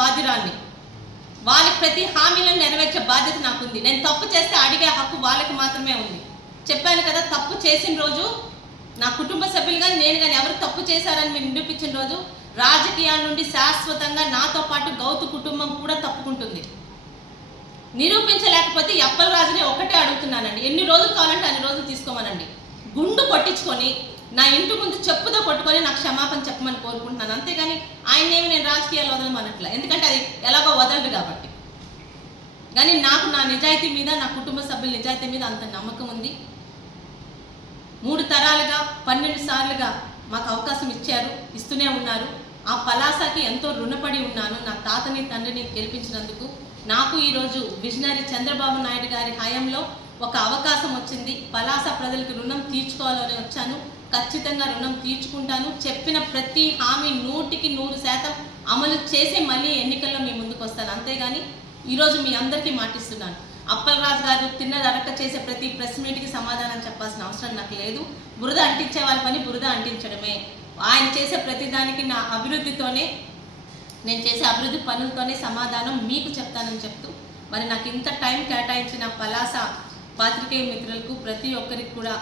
బాధ్యురాల్ని. వాళ్ళకి ప్రతి హామీలను నెరవేర్చే బాధ్యత నాకుంది. నేను తప్పు చేస్తే అడిగే హక్కు వాళ్ళకి మాత్రమే ఉంది. చెప్పాను కదా, తప్పు చేసిన రోజు నా కుటుంబ సభ్యులు కానీ నేను కానీ ఎవరు తప్పు చేశారని మీరు నిరూపించిన రోజు రాజకీయాల నుండి శాశ్వతంగా నాతో పాటు గౌతు కుటుంబం కూడా తప్పుకుంటుంది. నిరూపించలేకపోతే అప్పలరాజుని ఒకటే అడుగుతున్నానండి, ఎన్ని రోజులు కావాలంటే అన్ని రోజులు తీసుకోమనండి. గుండు కొట్టించుకొని నా ఇంటి ముందు చెప్పుతో కొట్టుకొని నాకు క్షమాపణ చెప్పమని కోరుకుంటున్నాను. అంతేగాని ఆయన్నేమి నేను రాజకీయాలు వదలమనట్లే, ఎందుకంటే అది ఎలాగో వదలడు కాబట్టి. కానీ నాకు నా నిజాయితీ మీద, నా కుటుంబ సభ్యుల నిజాయితీ మీద అంత నమ్మకం ఉంది. 3 తరాలుగా 12 సార్లుగా మాకు అవకాశం ఇచ్చారు, ఇస్తూనే ఉన్నారు. ఆ పలాసకి ఎంతో రుణపడి ఉన్నాను. నా తాతని తండ్రిని గెలిపించినందుకు నాకు ఈరోజు విజనరీ చంద్రబాబు నాయుడు గారి హయాంలో ఒక అవకాశం వచ్చింది. పలాస ప్రజలకు రుణం తీర్చుకోవాలని వచ్చాను. ఖచ్చితంగా రుణం తీర్చుకుంటాను. చెప్పిన ప్రతి హామీ 100కి 100% అమలు చేసి మళ్ళీ ఎన్నికల్లో మీ ముందుకు వస్తాను. అంతేగాని ఈరోజు మీ అందరికీ మాటిస్తున్నాను, అప్పలరాజు గారు తిన్నదరక్క చేసే ప్రతి ప్రెస్ మీట్కి సమాధానం చెప్పాల్సిన అవసరం నాకు లేదు. బురద అంటించే వాళ్ళ పని బురద అంటించడమే. ఆయన చేసే ప్రతిదానికి నా అభివృద్ధితోనే, నేను చేసే అభివృద్ధి పనులతోనే సమాధానం మీకు చెప్తానని చెప్తూ, మరి నాకు ఇంత టైం కేటాయించిన పలాస పాత్రికేయ మిత్రులకు ప్రతి ఒక్కరికి కూడా